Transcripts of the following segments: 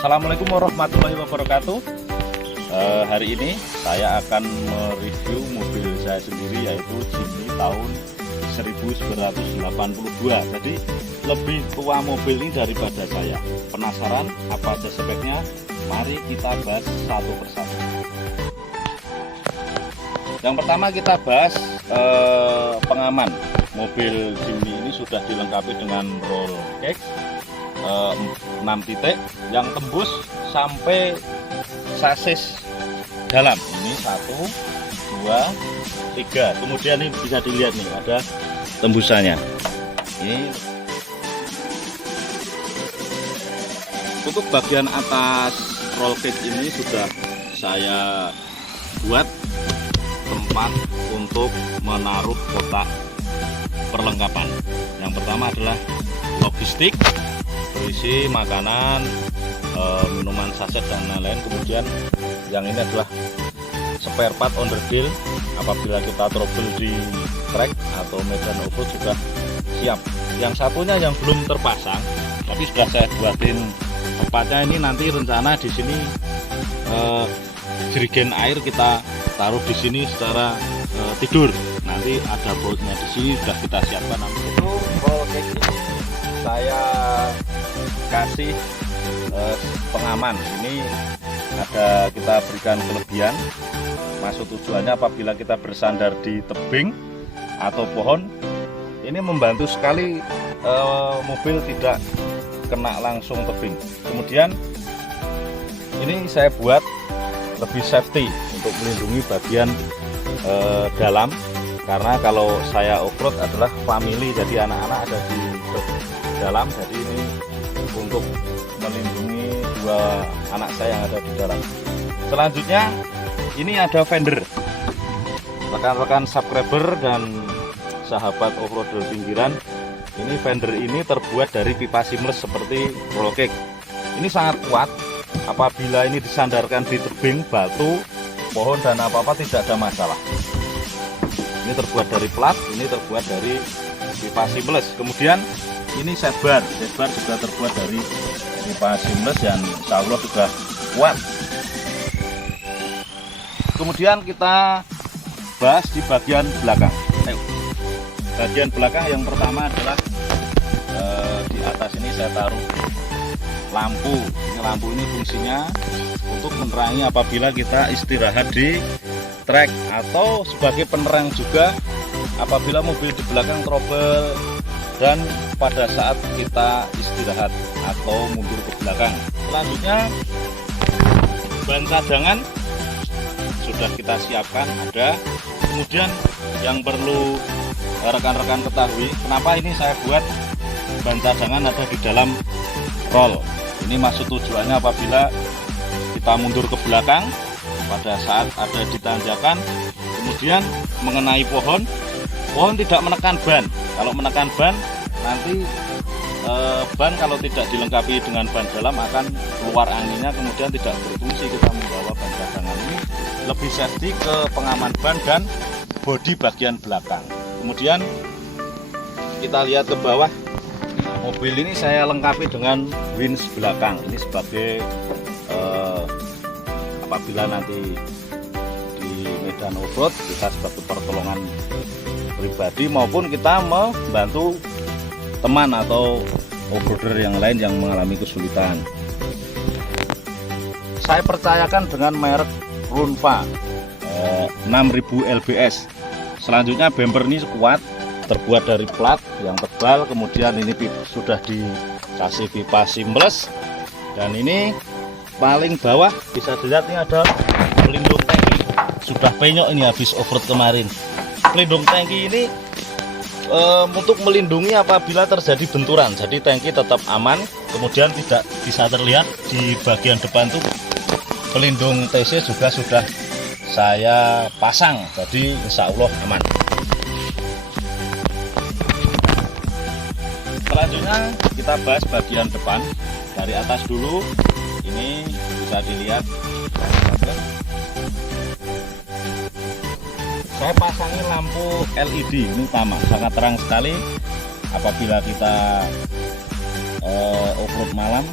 Assalamualaikum warahmatullahi wabarakatuh. Hari ini saya akan mereview mobil saya sendiri, yaitu Jimny tahun 1982. Jadi lebih tua mobil ini daripada saya. Penasaran apa aja speknya? Mari kita bahas satu persatu. Yang pertama kita bahas pengaman. Mobil Jimny ini sudah dilengkapi dengan roll cage 6 titik yang tembus sampai sasis dalam. Ini 1, 2, 3. Kemudian ini bisa dilihat nih, ada tembusannya. Ini untuk bagian atas roll cage ini sudah saya buat tempat untuk menaruh kotak perlengkapan. Yang pertama adalah logistik, berisi makanan, minuman saset dan lain-lain. Kemudian yang ini adalah spare part underdeal, apabila kita trouble di trek atau medan off-road sudah siap. Yang satunya yang belum terpasang, tapi sudah saya buatin tempatnya. Ini nanti rencana di sini jerigen air kita taruh di sini secara tidur. Nanti ada bautnya di sini sudah kita siapkan. Nanti itu roll cage ini saya kasih pengaman. Ini ada kita berikan kelebihan. Maksud tujuannya apabila kita bersandar di tebing atau pohon, ini membantu sekali mobil tidak kena langsung tebing. Kemudian ini saya buat lebih safety untuk melindungi bagian dalam, karena kalau saya off-road adalah family, jadi anak-anak ada di dalam. Jadi ini untuk melindungi dua anak saya yang ada di dalam. Selanjutnya ini ada fender. Rekan-rekan subscriber dan sahabat off-roader pinggiran, ini fender ini terbuat dari pipa seamless seperti roll cage. Ini sangat kuat. Apabila ini disandarkan di tebing, batu, pohon dan apa-apa tidak ada masalah. Ini terbuat dari plat, ini terbuat dari pipa seamless. Kemudian ini setbar juga terbuat dari pipa seamless dan insya Allah sudah kuat. Kemudian kita bahas di bagian belakang. Bagian belakang yang pertama adalah di atas ini saya taruh lampu. Ini lampu ini fungsinya untuk menerangi apabila kita istirahat di trek, atau sebagai penerang juga apabila mobil di belakang trouble dan pada saat kita istirahat atau mundur ke belakang. Selanjutnya ban cadangan sudah kita siapkan, ada. Kemudian yang perlu rekan-rekan ketahui, kenapa ini saya buat ban cadangan ada di dalam roll. Ini maksud tujuannya apabila kita mundur ke belakang pada saat ada di tanjakan, kemudian mengenai pohon tidak menekan ban. Kalau menekan ban, nanti ban kalau tidak dilengkapi dengan ban dalam akan keluar anginnya, kemudian tidak berfungsi kita membawa ban cadangan. Ini lebih safety ke pengaman ban dan bodi bagian belakang. Kemudian kita lihat ke bawah. Mobil ini saya lengkapi dengan winch belakang. Ini sebagai apabila nanti di medan off-road kita sebagai pertolongan pribadi, maupun kita membantu teman atau off-roader yang lain yang mengalami kesulitan. Saya percayakan dengan merek Runfa 6000 lbs. Selanjutnya bumper ini kuat, terbuat dari plat yang tebal. Kemudian ini sudah dikasih pipa seamless, dan ini paling bawah bisa dilihat ini ada pelindung tangki. Sudah penyok ini habis off-road kemarin. Pelindung tangki ini untuk melindungi apabila terjadi benturan, jadi tangki tetap aman. Kemudian tidak bisa terlihat di bagian depan tuh pelindung TC juga sudah saya pasang, jadi insya Allah aman. Selanjutnya kita bahas bagian depan dari atas dulu. Ini bisa dilihat saya pasangin lampu LED ini utama, sangat terang sekali. Apabila kita off-road malam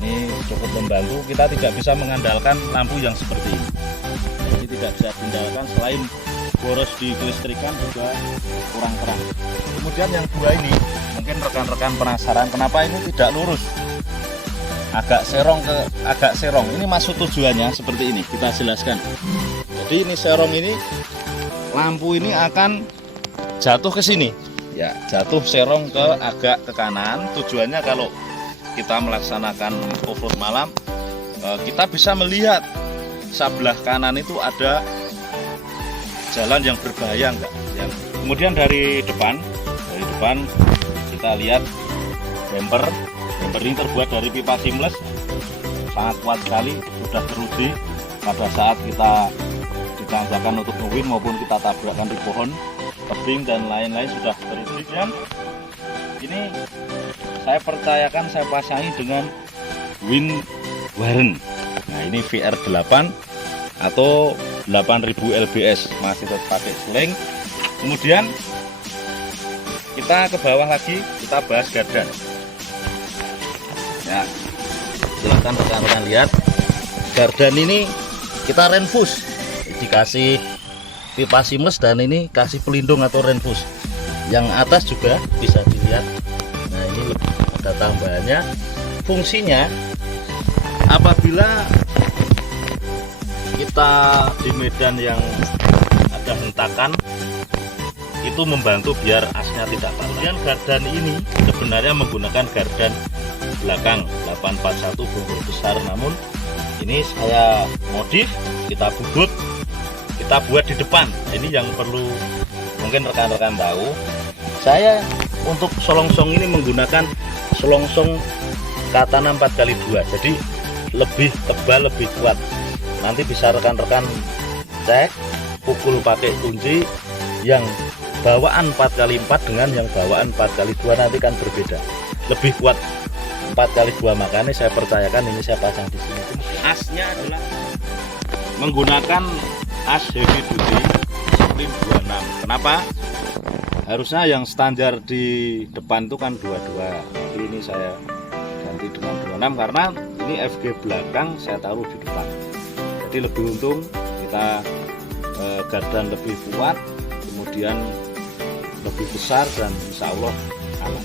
ini cukup membantu. Kita tidak bisa mengandalkan lampu yang seperti ini, jadi tidak bisa diandalkan. Selain boros di kelistrikan juga kurang terang. Kemudian yang dua ini, mungkin rekan-rekan penasaran kenapa ini tidak lurus, agak serong. Ini masuk tujuannya seperti ini, kita jelaskan. Jadi ini serong ini, lampu ini akan jatuh ke sini ya, jatuh serong agak ke kanan. Tujuannya kalau kita melaksanakan off-road malam, kita bisa melihat sebelah kanan itu ada jalan yang berbahaya enggak ya. Kemudian dari depan kita lihat bumper ini terbuat dari pipa seamless, sangat kuat sekali, sudah teruji pada saat kita ditanjakan untuk nge-win maupun kita tabrakan di pohon, tebing dan lain-lain sudah teruji. Dan ini saya percayakan saya pasangi dengan Winwaren. Nah ini VR8 atau 8000 lbs, masih tetap pakai seling. Kemudian kita ke bawah lagi, kita bahas gardan ya. Silahkan rekan-rekan lihat, gardan ini kita renfus, dikasih pipa seamless dan ini kasih pelindung atau renfus. Yang atas juga bisa dilihat. Nah ini ada tambahannya. Fungsinya apabila kita di medan yang ada hentakan, itu membantu biar asnya tidak patah. Kemudian gardan ini sebenarnya menggunakan gardan belakang 841 bobot besar, namun ini saya modif, kita bubut, kita buat di depan. Ini yang perlu mungkin rekan-rekan tahu. Saya untuk selongsong ini menggunakan selongsong katana 4x2, jadi lebih tebal, lebih kuat. Nanti bisa rekan-rekan cek, pukul pakai kunci. Yang bawaan 4x4 dengan yang bawaan 4x2 nanti kan berbeda, lebih kuat 4x2. makanya saya percayakan ini saya pasang di sini. Asnya adalah menggunakan as heavy duty Supreme 26. Kenapa? Harusnya yang standar di depan itu kan 22, tapi ini saya ganti dengan 26 karena ini FG belakang saya taruh di depan, jadi lebih untung. Kita gardan lebih kuat, kemudian lebih besar, dan insya Allah aman.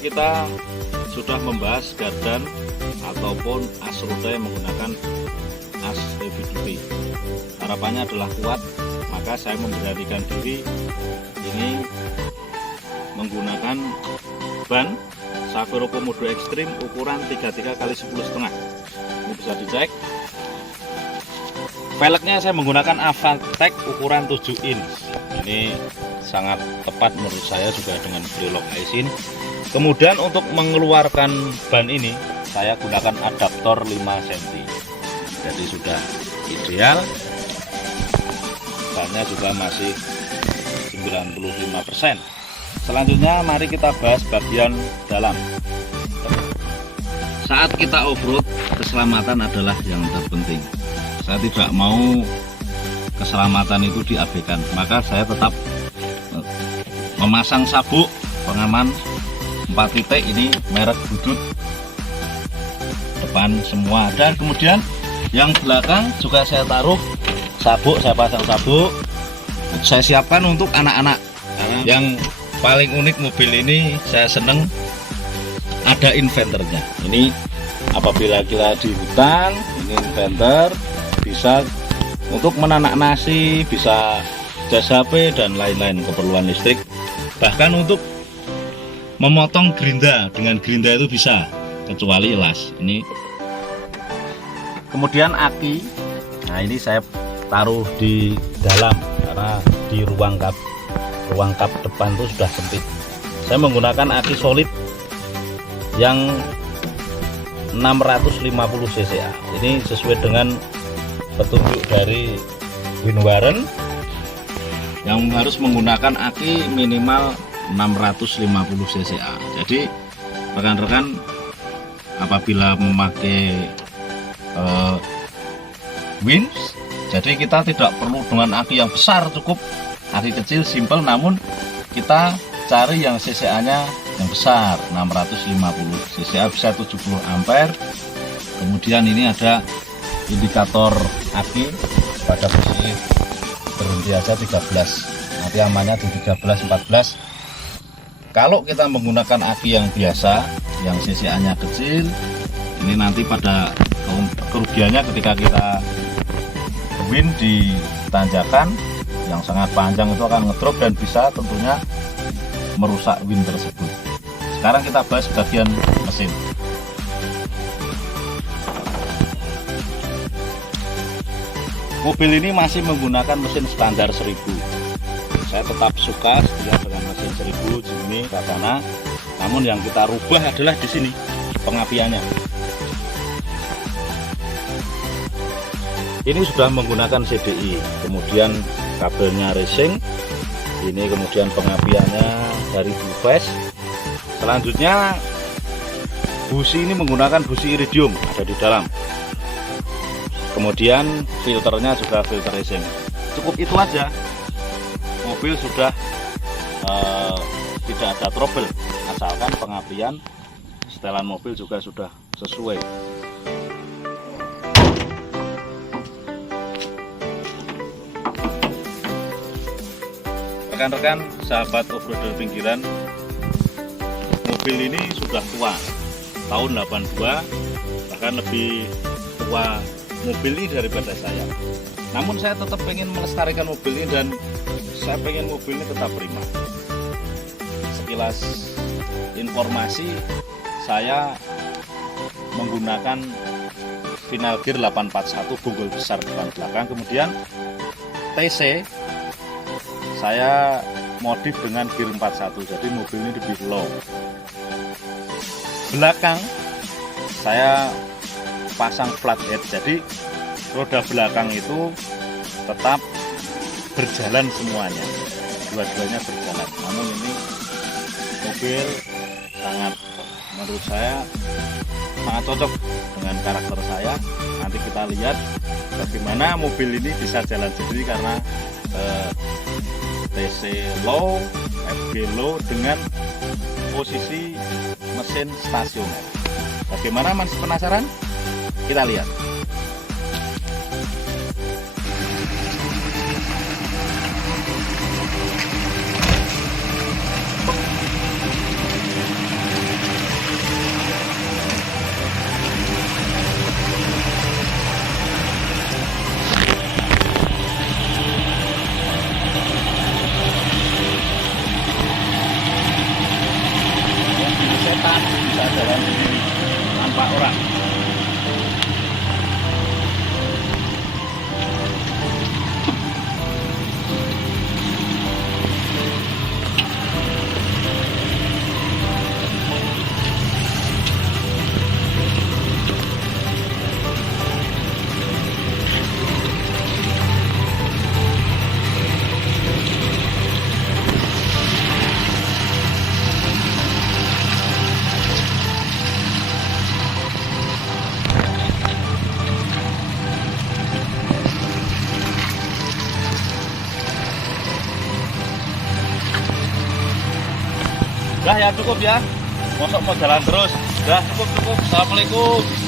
Kita sudah membahas gardan ataupun as roda yang menggunakan as heavy duty. Harapannya adalah kuat, maka saya memberanikan diri ini menggunakan ban Savero Komodo Extreme ukuran 33x10,5. Ini bisa dicek. Velgnya saya menggunakan Avantek ukuran 7 inch. Ini sangat tepat menurut saya, juga dengan brelok Aisin. Kemudian untuk mengeluarkan ban ini saya gunakan adaptor 5 cm, jadi sudah ideal. Bannya juga masih 95%. Selanjutnya mari kita bahas bagian dalam. Saat kita off-road, keselamatan adalah yang terpenting. Saya tidak mau keselamatan itu diabaikan, maka saya tetap memasang sabuk pengaman 4 titik, ini merek Budut, depan semua. Dan kemudian yang belakang juga saya taruh sabuk, saya pasang sabuk. Saya siapkan untuk anak-anak. Yang paling unik mobil ini, saya seneng ada inventornya. Ini apabila kita di hutan, ini inventer, bisa untuk menanak nasi, bisa jas HP dan lain-lain keperluan listrik. Bahkan untuk memotong gerinda, dengan gerinda itu bisa, kecuali las. Ini kemudian aki. Nah ini saya taruh di dalam karena di ruang kap depan itu sudah sempit. Saya menggunakan aki solid yang 650 cca. Ini sesuai dengan petunjuk dari Winwaren yang harus menggunakan aki minimal 650 cca. Jadi rekan-rekan apabila memakai Wins, jadi kita tidak perlu dengan aki yang besar, cukup aki kecil simple, namun kita cari yang cca nya yang besar 650 cc, bisa 70 ampere. Kemudian ini ada indikator aki pada posisi berhenti aja 13, nanti amannya di 13 14. Kalau kita menggunakan aki yang biasa yang CCA nya kecil, ini nanti pada kerugiannya ketika kita wind di tanjakan yang sangat panjang itu akan ngedrop dan bisa tentunya merusak wind tersebut. Sekarang kita bahas bagian mesin. Mobil ini masih menggunakan mesin standar 1000. Saya tetap suka setia dengan mesin 1000 Gemini Ravana. Namun yang kita rubah adalah di sini pengapiannya. Ini sudah menggunakan CDI, kemudian kabelnya racing, ini kemudian pengapiannya dari Bufes. Selanjutnya busi ini menggunakan busi iridium ada di dalam. Kemudian filternya juga filter racing. Cukup itu aja, mobil sudah tidak ada trouble, asalkan pengapian setelan mobil juga sudah sesuai. Rekan-rekan sahabat offroader pinggiran, mobil ini sudah tua, tahun 82, bahkan lebih tua mobil ini daripada saya. Namun saya tetap pengen melestarikan mobil ini dan saya pengen mobil ini tetap prima. Sekilas informasi, saya menggunakan final gear 841 bonggol besar depan belakang, kemudian TC saya modif dengan gear 41, jadi mobil ini lebih low. Belakang saya pasang flat head, jadi roda belakang itu tetap berjalan semuanya, dua-duanya berjalan. Namun ini mobil sangat, menurut saya sangat cocok dengan karakter saya. Nanti kita lihat bagaimana mobil ini bisa jalan sendiri karena TC low, FG low dengan posisi mesin stasioner. Bagaimana, masih penasaran? Kita lihat. Bisa jalan sendiri tanpa orang. Udah ya, cukup ya. Mosok mau jalan terus. Udah cukup. Assalamualaikum.